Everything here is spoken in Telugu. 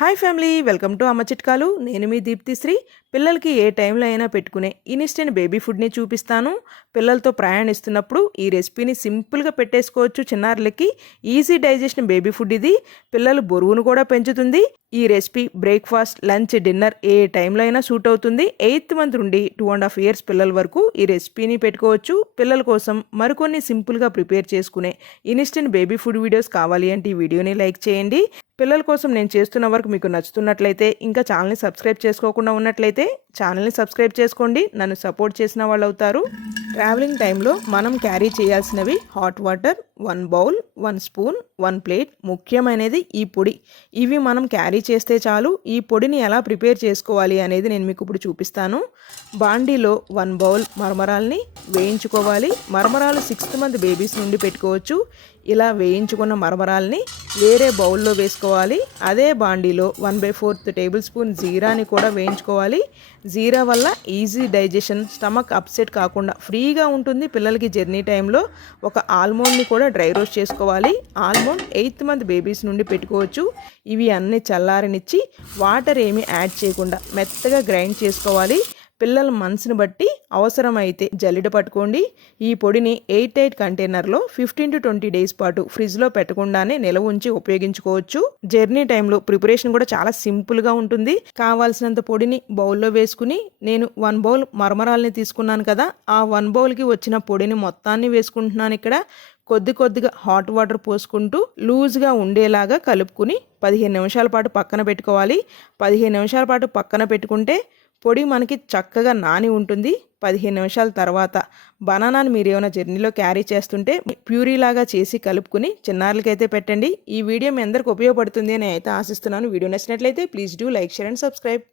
హాయ్ ఫ్యామిలీ, వెల్కమ్ టు అమ్మ చిట్కాలు. నేను మీ దీప్తిశ్రీ. పిల్లలకి ఏ టైంలో అయినా పెట్టుకునే ఇన్స్టెంట్ బేబీ ఫుడ్ని చూపిస్తాను. పిల్లలతో ప్రయాణిస్తున్నప్పుడు ఈ రెసిపీని సింపుల్గా పెట్టేసుకోవచ్చు. చిన్నారులకి ఈజీ డైజెషన్ బేబీ ఫుడ్ ఇది. పిల్లలు బరువును కూడా పెంచుతుంది. ఈ రెసిపీ బ్రేక్ఫాస్ట్, లంచ్, డిన్నర్ ఏ టైంలో అయినా సూట్ అవుతుంది. 8th మంత్ నుండి 2.5 years పిల్లల వరకు ఈ రెసిపీని పెట్టుకోవచ్చు. పిల్లల కోసం మరికొన్ని సింపుల్గా ప్రిపేర్ చేసుకునే ఇన్స్టెంట్ బేబీ ఫుడ్ వీడియోస్ కావాలి అంటే ఈ వీడియోని లైక్ చేయండి. పిల్లల కోసం నేను చేస్తున్న వర్క్ మీకు నచ్చుతున్నట్లయితే, ఇంకా ఛానల్ని సబ్స్క్రైబ్ చేసుకోకుండా ఉన్నట్లయితే ఛానల్ని సబ్స్క్రైబ్ చేసుకోండి. నన్ను సపోర్ట్ చేసిన వాళ్ళు అవుతారు. ట్రావెలింగ్ టైంలో మనం క్యారీ చేయాల్సినవి hot water, 1 bowl, 1 spoon, 1 plate. ముఖ్యమైనది ఈ పొడి. ఇవి మనం క్యారీ చేస్తే చాలు. ఈ పొడిని ఎలా ప్రిపేర్ చేసుకోవాలి అనేది నేను మీకు ఇప్పుడు చూపిస్తాను. బాండీలో 1 bowl మరమరాల్ని వేయించుకోవాలి. మరమరాలు 6th month బేబీస్ నుండి పెట్టుకోవచ్చు. ఇలా వేయించుకున్న మరమరాల్ని వేరే బౌల్లో వేసుకోవాలి. అదే బాండీలో 1/4 tablespoon జీరాని కూడా వేయించుకోవాలి. జీరా వల్ల ఈజీ డైజెషన్, స్టమక్ అప్సెట్ కాకుండా ఫ్రీగా ఉంటుంది. పిల్లలకి జర్నీ టైంలో ఒక ఆల్మండ్ని కూడా డ్రై రోస్ట్ చేసుకోవాలి. ఆల్మండ్ 8th month బేబీస్ నుండి పెట్టుకోవచ్చు. ఇవి అన్ని చల్లారనిచ్చి వాటర్ ఏమీ యాడ్ చేయకుండా మెత్తగా గ్రైండ్ చేసుకోవాలి. పిల్లల మనసును బట్టి అవసరమైతే జల్లెడ పట్టుకోండి. ఈ పొడిని ఎయిర్ టైట్ కంటైనర్లో 15 to 20 days పాటు ఫ్రిడ్జ్లో పెట్టకుండానే నిల్వ ఉంచి ఉపయోగించుకోవచ్చు. జర్నీ టైంలో ప్రిపరేషన్ కూడా చాలా సింపుల్గా ఉంటుంది. కావాల్సినంత పొడిని బౌల్లో వేసుకుని, నేను 1 bowl మరమరాల్ని తీసుకున్నాను కదా, ఆ 1 bowlకి వచ్చిన పొడిని మొత్తాన్ని వేసుకుంటున్నాను. ఇక్కడ కొద్దిగా హాట్ వాటర్ పోసుకుంటూ లూజ్గా ఉండేలాగా కలుపుకుని 15 నిమిషాల పాటు పక్కన పెట్టుకోవాలి. 15 నిమిషాల పాటు పక్కన పెట్టుకుంటే పొడి మనకి చక్కగా నాని ఉంటుంది. 15 నిమిషాల తర్వాత బనానాని మీరు ఏమైనా జర్నీలో క్యారీ చేస్తుంటే ప్యూరీలాగా చేసి కలుపుకుని చిన్నారులకైతే పెట్టండి. ఈ వీడియో మీ అందరికి ఉపయోగపడుతుంది అని అయితే ఆశిస్తున్నాను. వీడియో నచ్చినట్లయితే please do like, share and subscribe.